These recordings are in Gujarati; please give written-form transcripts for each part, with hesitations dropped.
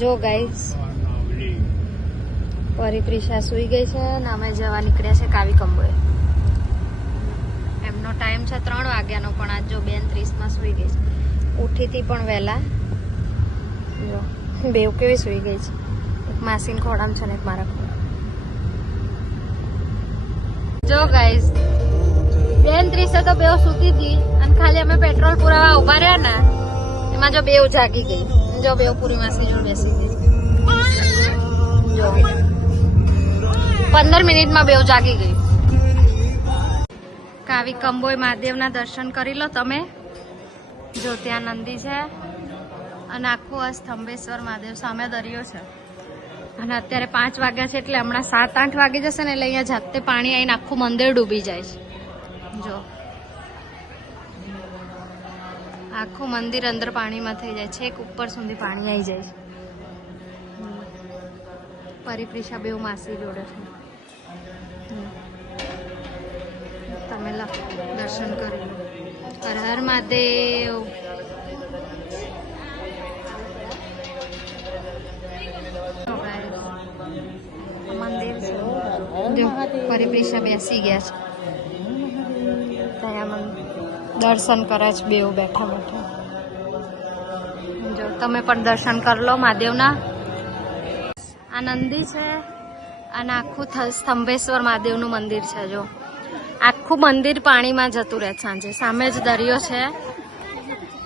જો ગાઈસ પરિપ્રિશા સુઈ ગઈ છે અને અમે જવા નીકળ્યા છે કાવી કંબોએ. એમનો ટાઈમ છે 3 વાગ્યાનો, પણ આજ જો 2:30 સુઈ ગઈ છે. ઉઠીથી પણ વહેલા. જો બેવ કેવી સુઈ ગઈ છે, એક માસીન ખોડામ છે ને એક મારા ખોડામ. જો ગાઈસ 2:30 તો બેવ સૂતી હતી અને ખાલી અમે પેટ્રોલ પુરાવા ઉભા રહ્યા ને એમાં જો બેવ જાગી ગઈ. જો બેવ પૂરી માસી જોડે બેસી ગઈ. જો 15 મિનિટમાં બેવ જાગી ગઈ. કાવી કંબોય મહાદેવના દર્શન કરી લો તમે. જો ત્યાં નંદી છે અને આખું આ સ્તંભેશ્વર મહાદેવ સામે દરિયો છે. અને અત્યારે 5 વાગ્યા છે એટલે હમણાં 7-8 વાગી જશે ને એટલે અહીંયા જાતે પાણી આવીને આખું મંદિર ડૂબી જાય છે. જો આખું મંદિર અંદર પાણીમાં થઈ જાય છે, એક ઉપર સુધી પાણી આવી જાય છે. પરિપ્રિશા બેવ માસી જોડે છે. તમે લો દર્શન કરી લો. હર હર મહાદેવ. મંદિર છે. જો પરિપ્રિશા બેસી ગયા છે ત્યાં દર્શન કરે છે બેવ બેઠા બેઠા. જો તમે પણ દર્શન કરી લો મહાદેવના. આ નંદી છે અને આખું સ્તંભેશ્વર મહાદેવનું મંદિર છે. જો આખું મંદિર પાણીમાં જતું રહે સાંજે. સામે જ દરિયો છે.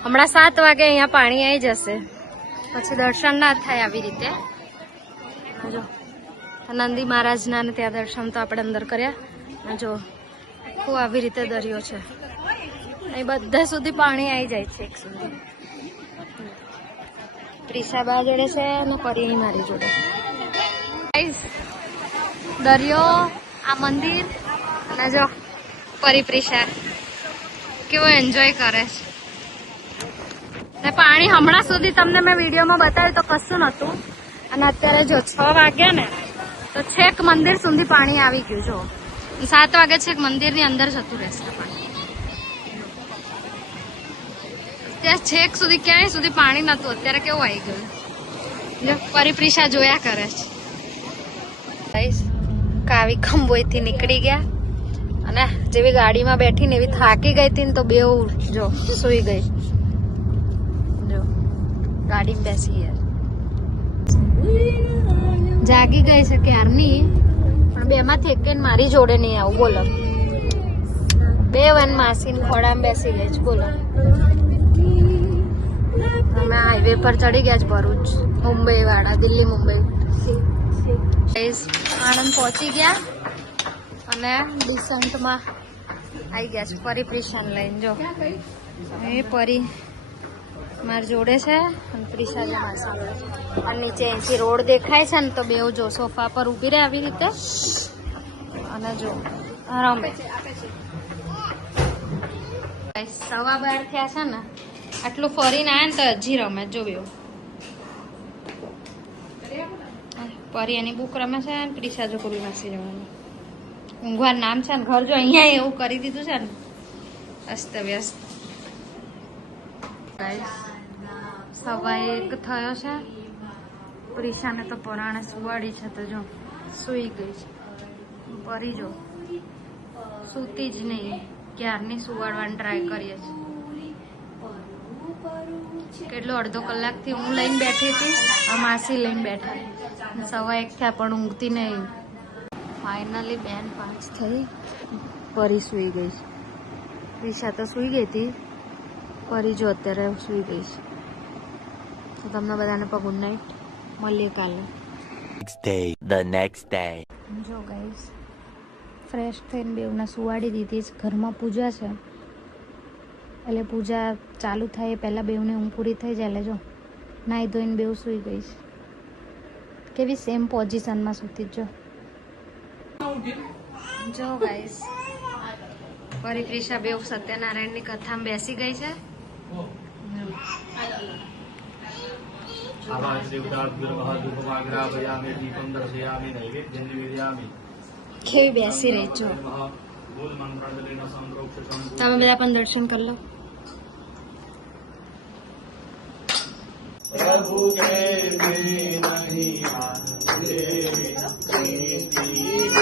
હમણાં 7 વાગે અહીંયા પાણી આવી જશે, પછી દર્શન ના થાય આવી રીતે. જો નંદી મહારાજના ને ત્યાં દર્શન તો આપણે અંદર કર્યા. જો આખું આવી રીતે દરિયો છે. અહીં બધા સુધી પાણી આવી જાય છે એક સુધી. પ્રિશાબા જોડે છે અને પરી મારી જોડે. દરિયો, આ મંદિર અને જો પરિપ્રિશા કેવો એન્જોય કરે છે. ને પાણી હમણાં સુધી તમને મેં વિડીયોમાં બતાવ્યું તો કશું નતું, અને અત્યારે જો 6 વાગ્યા ને તો છેક મંદિર સુધી પાણી આવી ગયું. જો 7 વાગે છેક મંદિરની અંદર જતું રહેશે પાણી. ત્યાં છેક સુધી ક્યાંય સુધી પાણી નતું, અત્યારે કેવું આવી ગયું. જો પરિપ્રિશા જોયા કરે છે. કાવી કંબોયથી નીકળી ગયા અને જેવી ગાડીમાં બેઠી ને એવી થાકી ગઈ હતી ને તો બેવ જો સુઈ ગઈ. જો ગાડીમાં બેસી ગયા, જાગી ગઈ છે ક્યારની, પણ બેમાંથી એક મારી જોડે નહીં આવું. બોલો બે વન માસી ખોડામાં બેસી ગઈ છે. બોલો અમે હાઈવે પર ચડી ગયા છે ભરૂચ મુંબઈ વાળા, દિલ્હી મુંબઈ. આણંદ પહોંચી ગયા અને ડિસન્ટમાં આવી ગયા છે પરિપ્રિશાને લઈને. જો એ પરી મારી જોડે છે અને પ્રિશા જે માસી જોડે છે. અને નીચે અહીંથી રોડ દેખાય છે ને તો બેવ જો સોફા પર ઊભી રહે આવી રીતે અને જો રમે. 12:15 થયા છે ને, આટલું ફરીને આવ્યા ને તો હજી રમે. જો બેવ પરી એની બુક રમે છે ને પ્રિશા જો કુરી માસી જવાનું ઊંઘવાર નામ છે ને. ઘર જો અહીંયા એવું કરી દીધું છે ને અસ્ત વ્યસ્ત. 1:15 થયો છે. પ્રિશાને તો પરાણે સુવાડી છે તો જો સુઈ ગઈ છે. પરી જો સૂતી જ નહીં, ક્યારની સુવાડવાની ટ્રાય કરીએ છીએ. કેટલો અડધો કલાકથી હું લઈને બેઠી હતી, માસી લઈને બેઠા. 1:15 થયા પણ ઊંઘતી નહીં. ફાઇનલી 5 થઈ. પરી સુઈ ગઈ છે. પ્રિશા તો સુઈ ગઈ હતી, પરી જો અત્યારે સુઈ ગઈ છે. તો તમને બધાને પણ ગુડ નાઇટ. મળીએ કાલે. The next day. જો ગાઈસ ફ્રેશ થઈને બેવને સુવાડી દીધી છે. ઘરમાં પૂજા છે એટલે પૂજા ચાલુ થાય પહેલાં બેવને ઊંઘ પૂરી થઈ જાય. એટલે જો નાહી ધોઈને બેવ સુઈ ગઈ છે. કેવી સેમ પોઝિશનમાં સૂતી જ. જો ગાઈસ પરિપ્રિશા બેવ સત્યનારાયણની કથામાં બેસી ગઈ છે. કેવી બેસી રહી છો. તમે બધા પણ દર્શન કરી લો. प्रभु के में नहीं आते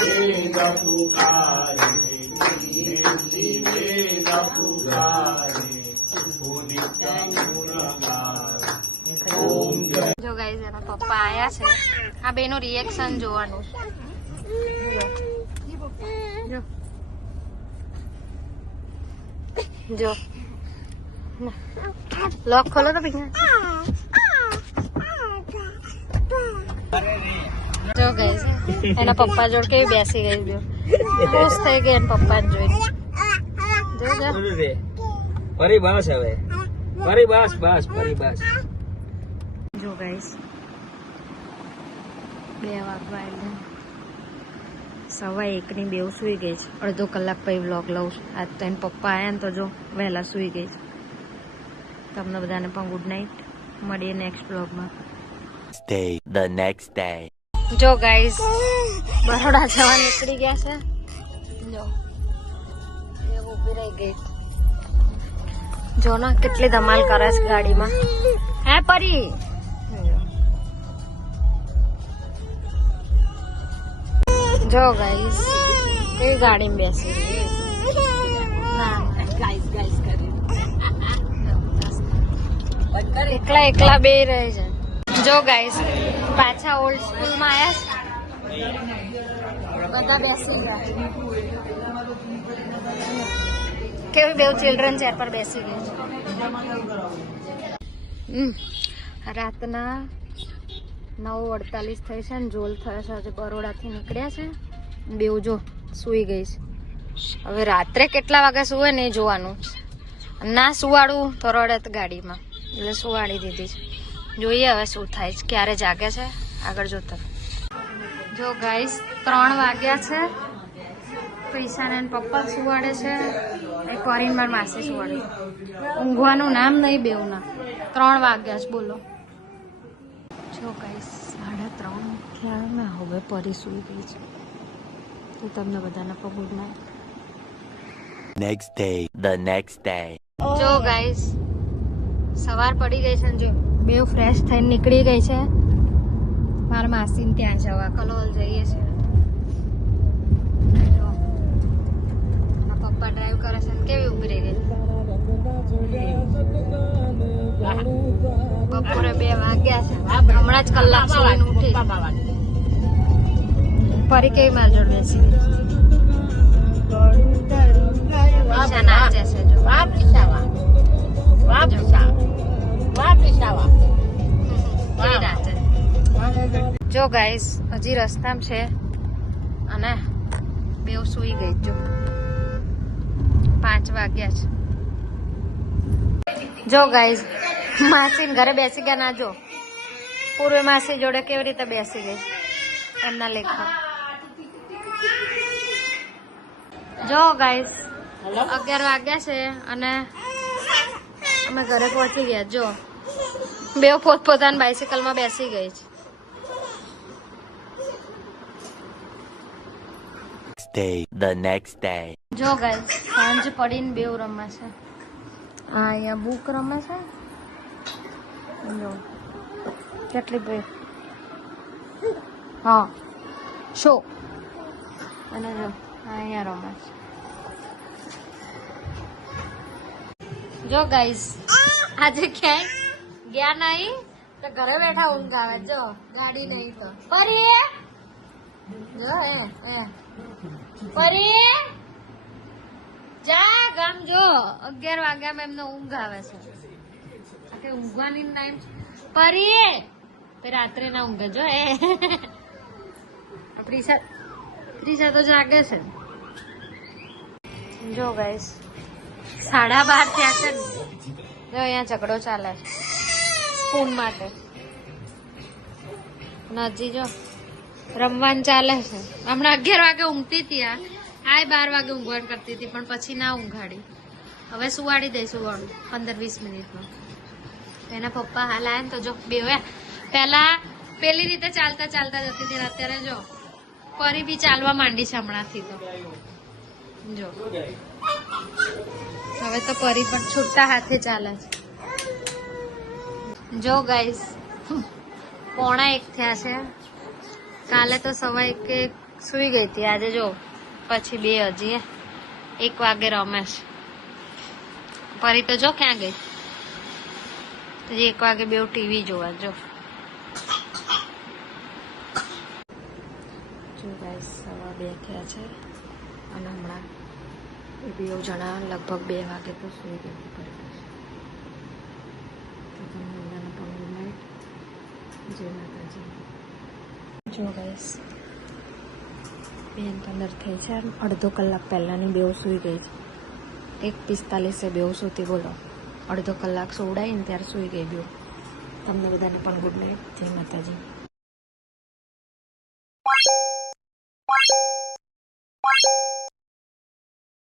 वेद पुकारे वेद पुकारे नित्य गुण गाए ओम जय જો ગાઈઝ એના પપ્પા આયા છે આ બેનું રિએક્શન જોવાનું જો જો લોક ખોલો તો ભીખા જો ગાઈઝ એના પપ્પા જોડ કેવી બેસી ગઈ જો ખુશ થઈ ગઈ એના પપ્પા જોઈને જો જો ફરી બસ હવે ફરી બસ ફરી બસ જો ગાઈઝ 2 વાગવા એટલે 1:15 ની બેવ સુઈ ગઈ છે અડધો કલાક પછી વ્લોગ લઉં છું આજ તો એના પપ્પા આવ્યા ને તો જો વહેલા સુઈ ગઈ છે તમને બધાને પણ ગુડ નાઇટ મળીએ નેક્સ્ટ વ્લોગમાં Day the next day. જો ગાઈઝ બરોડા જવા નીકળી ગયા છે જો એ ઊભી રહી ગઈ જો ને કેટલી ધમાલ કરે છે ગાડીમાં હે પરી જો ગાઈઝ એ ગાડીમાં બેસી એકલા એકલા બે રહે છે જો ગાઈઝ પાછા ઓલ્ડ સ્કૂલમાં આવ્યા બધા બેસી ગયા કેવી બેવ ચિલ્ડ્રન ચેર પર બેસી ગઈ છે રાતના 9:48 થઈ છે ને જોલ થયો છે હજુ બરોડાથી નીકળ્યા છે બેવ જો સુઈ ગઈ છે હવે રાત્રે કેટલા વાગે સુવે ને એ જોવાનું ના સુવાડું તો રડત ગાડીમાં એટલે સુવાડી દીધી છે જોઈએ હવે શું થાય છે ક્યારે જાગે છે આગળ જોતા જો ગાઈસ 3 વાગ્યા છે પૈસા ને પપ્પા સુવાડે છે એ પરીન માર માસી સુવાડે ઊંઘવાનું નામ નહીં બેવના 3 વાગ્યા છે બોલો જો ગાઈસ 3:30 થયા ને હવે પરી સુઈ ગઈ છે તો તમને બધાને પણ good night Next day the next day. જો ગાઈસ સવાર પડી ગઈ છે ને જો બેવ ફ્રેશ થઈને નીકળી ગઈ છે મારા માસીને ત્યાં જવા કલોલ જઈએ છે જો મારા પપ્પા ડ્રાઈવ કરે છે ને કેવી ઉભી રહી ગઈ બપોરે 2 વાગ્યા છે હમણાં જ કલાક સુઈને ઉઠી ફરી કેવી માર જોડે બેસી ગઈ પૈસા નાચે છે જો કેવી નાચે જો ગાઈસ હજી રસ્તામાં છે અને બેવ સુઈ ગઈ જો 5 વાગ્યા છે જો ગાઈસ માસી ઘરે બેસી ગયા ના જો પૂર્વે માસી જોડે કેવી રીતે બેસી ગઈ એમના લેખક જો ગાઈસ 11 વાગ્યા છે અને અમે ઘરે પહોંચી ગયા જો બેવ પોતપોતાની બાઇસિકલમાં બેસી ગઈ છે The next day. જો ગાઈસ સાંજ પડીને બેવ રમે છે આ અહીંયા બુક રમે છે જો કેટલી બે હા શો અને જો અહીંયા રમે છે જો ગાઈસ આજે ક્યાંય ગયા નહીં તો ઘરે બેઠા ઊંઘ આવે જો ગાડી નહીં તો પરી જો એ પરી જા ગામ જો 11 વાગ્યામાં એમને ઊંઘ આવે છે ઊંઘવાની ટાઈમ પરી તો રાત્રે ના ઊંઘે જો એ પ્રીશા તો જાગે છે જો ગાઈસ 12:30 થયા છે જો અહીંયા ઝઘડો ચાલે છે ફોન માટે નજી જો રમવાનું ચાલે છે હમણાં 11 વાગે ઊંઘતી હતી આ 12 વાગે ઊંઘવાનું કરતી હતી પણ પછી ના ઊંઘાડી હવે સુવાડી દઈશું વાળું 15-20 મિનિટમાં એના પપ્પા હાલ આયા ને તો જો બેવે પહેલા પેલી રીતે ચાલતા ચાલતા જતી હતી અત્યારે જો પરી બી ચાલવા માંડી છે હમણાંથી તો જો હવે તો પરી પણ છૂટા હાથે ચાલે છે જો ગાઈસ 1:45 થયા છે. કાલે તો સવા 1 સુઈ ગઈ હતી. આજે જો પછી 2 હજી 1 વાગે રમે છે. પરી તો જો ક્યાં ગઈ. હજી 1 વાગે બેવ ટીવી જોવા. જો ગાઈસ સવા 2 થયા છે અને હમણાં એ 2 જણા લગભગ 2 વાગે તો સુઈ ગઈ હતી. તો તમને બધાને પણ ગુડ નાઇટ. જય માતાજી. જો ગાઈસ 2:15 થઈ છે. અડધો કલાક પહેલાંની બેવ સુઈ ગઈ. 1:45 બેવ સુતી. બોલો, અડધો કલાક સુવડાવીને ત્યારે સુઈ ગઈ બેવ. તમને બધાને પણ ગુડ નાઇટ. જય માતાજી.